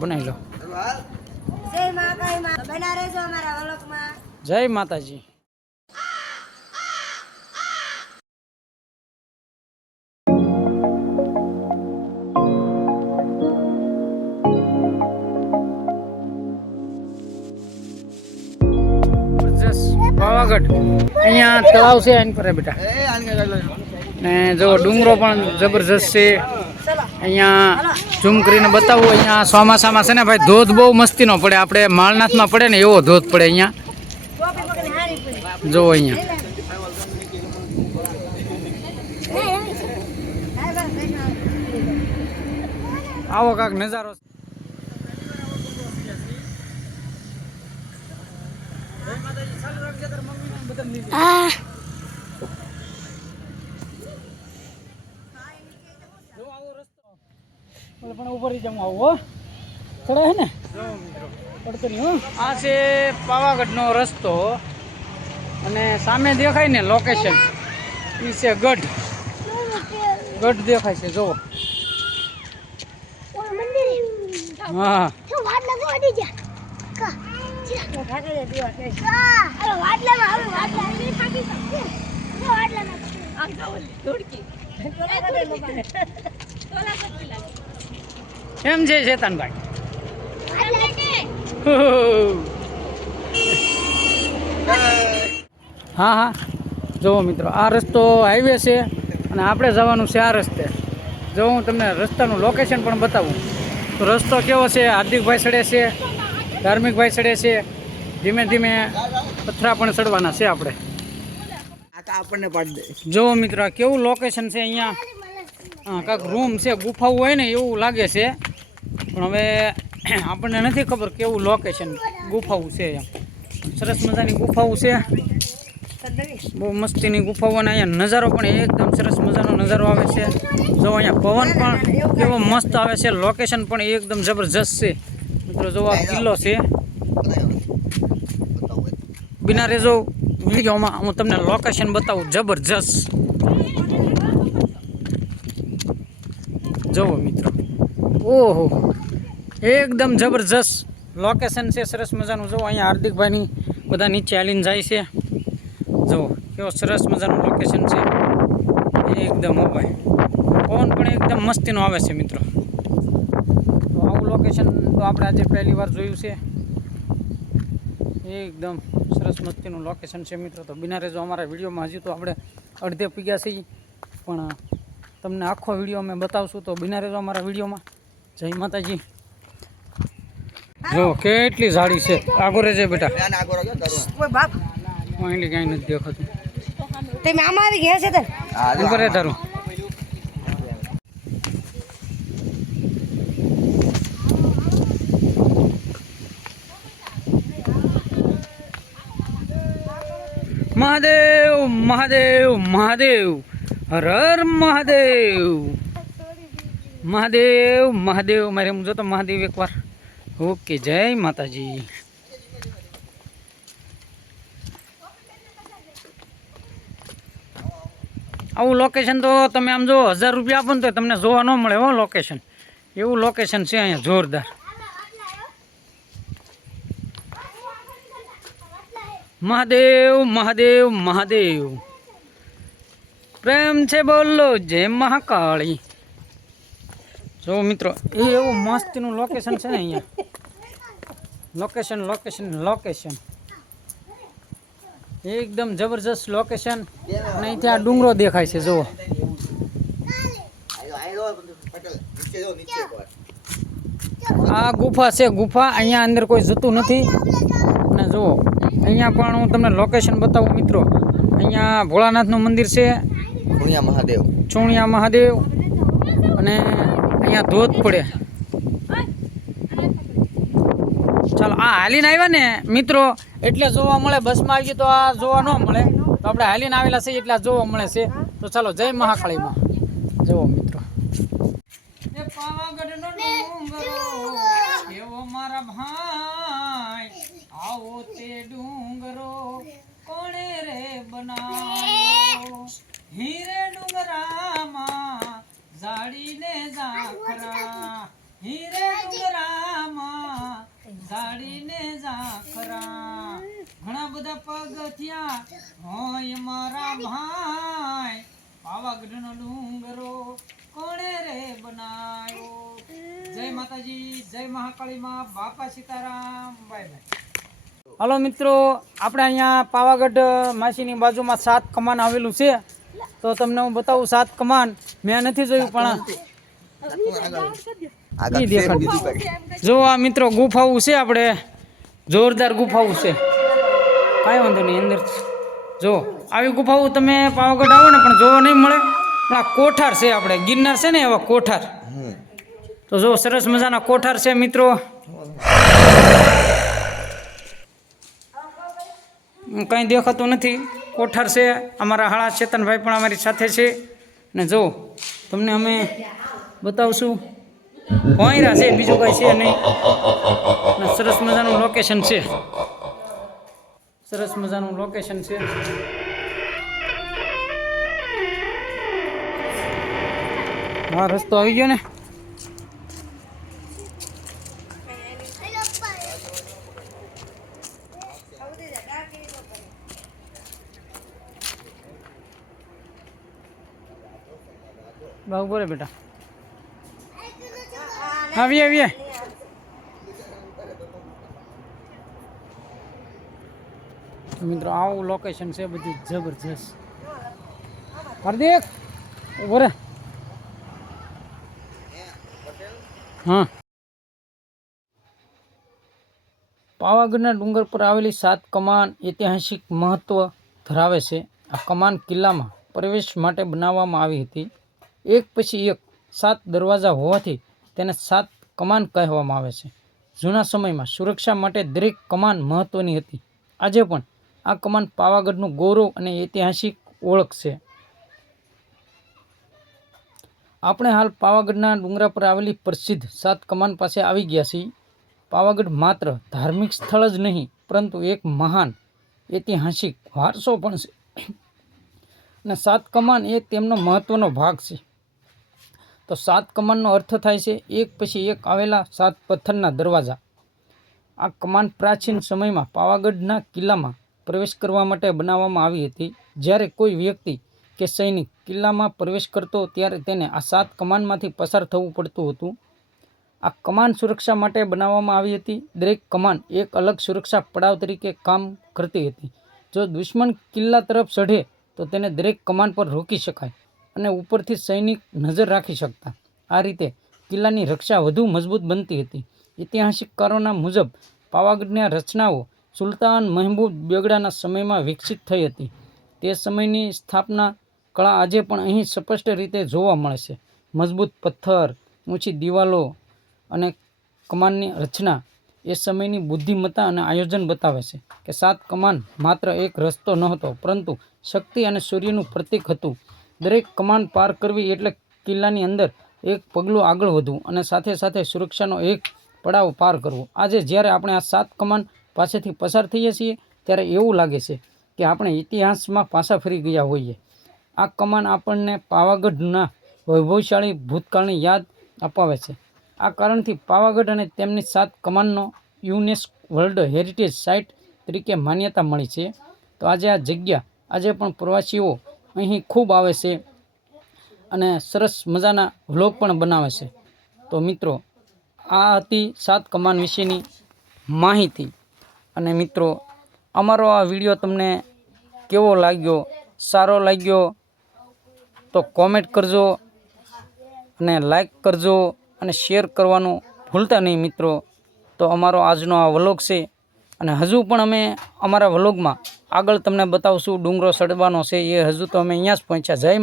બનાવી લો. જય માતાજી. પાવાગઢ અહીંયા તળાવ છે એની પર બેટા ને જો ડુંગરો પણ જબરજસ્ત છે. અહીંયા ઝૂમ કરીને બતાવું. અહીંયા ચોમાસામાં છે ને ભાઈ ધોધ બહુ મસ્તીનો પડે. આપણે માળનાથમાં પડે ને એવો ધોધ પડે અહીંયા. જો અહીંયા આવો કાંક નજારો. આ છે પાવાગઢનો રસ્તો અને સામે દેખાય ને લોકેશન એ છે ગઢ. ગઢ દેખાય છે જો. હા કેમ છે ચેતનભાઈ? હા હા જુઓ મિત્રો, આ રસ્તો હાઈવે છે અને આપણે જવાનું છે આ રસ્તે. જો હું તમને રસ્તાનું લોકેશન પણ બતાવું તો રસ્તો કેવો છે. હાર્દિકભાઈ ચડે છે, ધાર્મિકભાઈ ચડે છે. ધીમે ધીમે પથરા પણ ચડવાના છે આપણે. આપણને પાડી દે. જુઓ મિત્રો કેવું લોકેશન છે. અહીંયા કાંઈક રૂમ છે, ગુફાઓ હોય ને એવું લાગે છે, પણ હવે આપણને નથી ખબર કેવું લોકેશન. ગુફાઓ છે એમ સરસ મજાની ગુફાઓ છે, બહુ મસ્તીની ગુફાઓ. અને અહીંયા નજારો પણ એકદમ સરસ મજાનો નજારો આવે છે. જો અહીંયા પવન પણ કેવો મસ્ત આવે છે. લોકેશન પણ એકદમ જબરજસ્ત છે મિત્રો. જો આ કિલ્લો છે. બિના રેજો વિડીયોમાં હું તમને લોકેશન બતાવું જબરજસ્ત. જુઓ મિત્રો, ઓહો એકદમ જબરજસ્ત લોકેશન છે, સરસ મજાનું. જુઓ અહીંયા હાર્દિકભાઈની બધા નીચે હાલીને જાય છે. જુઓ કેવો સરસ મજાનું લોકેશન છે એકદમ. હો ભાઈ પવન પણ એકદમ મસ્તીનો આવે છે મિત્રો. તો આવું લોકેશન તો આપણે આજે પહેલી વાર જોયું છે. એકદમ સરસ મસ્તીનું લોકેશન છે મિત્રો. તો બિના રહેજો અમારા વિડીયોમાં. હજી તો આપણે અડધે પીગ્યા છીએ, પણ તમને આખો વિડીયો અમે બતાવશું. તો બિના રહેજો અમારા વિડીયોમાં. જય માતાજી. જો કેટલી ઝાડી છે. આગો રહેજે બેટા. કાંઈ નથી દેખાતું. કરે તારું. મહાદેવ મહાદેવ મહાદેવ, હર હર મહાદેવ. મહાદેવ મહાદેવ. મારે હું જોતો મહાદેવ એકવાર. ઓકે જય માતાજી. આવું લોકેશન તો તમે આમ જો 1000 રૂપિયા આપો ને તો તમને જોવા ન મળે હો લોકેશન. એવું લોકેશન છે અહીંયા જોરદાર. મહાદેવ મહાદેવ મહાદેવ. પ્રેમ છે બોલો જય મહાકાળી. જો મિત્રો એવું મસ્તનું લોકેશન છે ને અહીંયા. લોકેશન લોકેશન લોકેશન એકદમ જબરજસ્ત લોકેશન. અને અહીંથી આ ડુંગરો દેખાય છે. જુઓ આ ગુફા છે. ગુફા અહીંયા અંદર કોઈ જતું નથી. અને જુઓ અહીંયા પણ હું તમને લોકેશન બતાવું મિત્રો. અહીંયા ભોળાનાથનું મંદિર છે, ચોણિયા મહાદેવ. અને અહીંયા ધોધ પડે. ચાલો આ હાલીને આવ્યા ને મિત્રો એટલે જોવા મળે. બસમાં આવીએ તો આ જોવા ન મળે. તો આપણે હાલીને આવેલા છીએ એટલે જોવા મળે છે. તો ચાલો જય મહાકાળીમાં. જુઓ મિત્રો પાવાગઢનો ડુંગરો કેવો મારા ભાઈ. આવો તે ડુંગરો કોણે રે બનાવ્યો. હીરે ડુંગરામાં જાડીને ઝાખરા હીરે ડુંગરામાં ઝાડીને ઝાખરા ઘણા બધા પગથિયા હોય મારા ભાઈ પાવાગઢનો ડુંગરો કોણે રે બનાયો જય માતાજી જય મહાકાળી માં બાપા સીતારામ બાય બાય હાલો મિત્રો આપણે અહીંયા પાવાગઢ માસીની બાજુમાં 7 કમાન આવેલું છે તો તમને હું બતાવું 7 કમાન મેં નથી જોયું પણ ઈ દેખાડ જો આ મિત્રો ગુફાઓ છે આપણે જોરદાર ગુફાઓ છે કાંઈ વાંધો નહીં અંદર જો આવી ગુફાઓ તમે પાવાગઢ આવો ને પણ જોવા નહીં મળે પણ આ કોઠાર છે આપણે ગિરનાર છે ને એવા કોઠાર તો જો સરસ મજાના કોઠાર છે મિત્રો કંઈ દેખાતું નથી કોઠાર છે અમારા હાળા ચેતનભાઈ પણ અમારી સાથે છે ને જો તમને અમે બતાવશું ભોંયરા છે બીજું કાંઈ છે નહીં ને સરસ મજાનું લોકેશન છે સરસ મજાનું લોકેશન છે હા રસ્તો આવી ગયો ને બાબુ બોલે બેટા આવીએ મિત્રો આવું લોકેશન છે બધું જબરજસ્ત હાર્દિક ઉભો રે હા પાવાગઢના ડુંગર પર આવેલી 7 કમાન ઐતિહાસિક મહત્વ ધરાવે છે આ કમાન કિલ્લામાં પ્રવેશ માટે બનાવવામાં આવી હતી એક પછી એક 7 દરવાજા હોવાથી તેને 7 કમાન કહેવામાં આવે છે જૂના સમયમાં સુરક્ષા માટે દરેક કમાન મહત્વની હતી આજે પણ આ કમાન પાવાગઢનું ગૌરવ અને ઐતિહાસિક ઓળખ છે આપણે હાલ પાવાગઢના ડુંગરા પર આવેલી પ્રસિદ્ધ 7 કમાન પાસે આવી ગયા છીએ પાવાગઢ માત્ર ધાર્મિક સ્થળ જ નહીં પરંતુ એક મહાન ઐતિહાસિક વારસો પણ છે અને 7 કમાન એ તેમનો મહત્વનો ભાગ છે તો 7 કમાનનો અર્થ થાય છે એક પછી એક આવેલા 7 પથ્થરના દરવાજા આ કમાન પ્રાચીન સમયમાં પાવાગઢના કિલ્લામાં પ્રવેશ કરવા માટે બનાવવામાં આવી હતી જ્યારે કોઈ વ્યક્તિ કે સૈનિક કિલ્લામાં પ્રવેશ કરતો ત્યારે તેને આ 7 કમાનમાંથી પસાર થવું પડતું હતું આ કમાન સુરક્ષા માટે બનાવવામાં આવી હતી દરેક કમાન એક અલગ સુરક્ષા પડાવ તરીકે કામ કરતી હતી જો દુશ્મન કિલ્લા તરફ ચઢે તો તેને દરેક કમાન પર રોકી શકાય અને ઉપરથી સૈનિક નજર રાખી શકતા આ રીતે કિલ્લાની રક્ષા વધુ મજબૂત બનતી હતી ઐતિહાસિકકારોના મુજબ પાવાગઢની રચનાઓ સુલતાન મહેમૂદ બેગડાના સમયમાં વિકસિત થઈ હતી તે સમયની સ્થાપના કળા આજે પણ અહીં સ્પષ્ટ રીતે જોવા મળે છે મજબૂત પથ્થર ઊંચી દિવાલો અને કમાનની રચના એ સમયની બુદ્ધિમત્તા અને આયોજન બતાવે છે કે 7 કમાન માત્ર એક રસ્તો નહોતો પરંતુ શક્તિ અને સૂર્યનું પ્રતીક હતું દરેક કમાન પાર કરવી એટલે કિલ્લાની અંદર એક પગલું આગળ વધવું અને સાથે સાથે સુરક્ષાનો એક પડાવ પાર કરવો આજે જ્યારે આપણે આ 7 કમાન પાસેથી પસાર થઈએ છીએ ત્યારે એવું લાગે છે કે આપણે ઇતિહાસમાં પાછા ફરી ગયા હોઈએ આ કમાન આપણને પાવાગઢના વૈભવશાળી ભૂતકાળની યાદ અપાવે છે આ કારણથી પાવાગઢ અને તેમની 7 કમાનનો યુનેસ્કો વર્લ્ડ હેરિટેજ સાઇટ તરીકે માન્યતા મળી છે તો આજે આ જગ્યા આજે પણ પ્રવાસીઓ અહીં ખૂબ આવે છે અને સરસ મજાના વ્લોગ પણ બનાવે છે તો મિત્રો આ હતી 7 કમાન વિશેની માહિતી અને મિત્રો અમારો આ વિડીયો તમને કેવો લાગ્યો સારો લાગ્યો તો કોમેન્ટ કરજો અને લાઈક કરજો અને શેર કરવાનું ભૂલતા નહીં મિત્રો તો અમારો આજનો આ વ્લોગ છે અને હજુ પણ અમે અમારા વ્લોગમાં આગળ તમને બતાવશું ડુંગરો ચડવાનો છે એ હજુ તો અમે અહીંયા જ પહોંચ્યા જય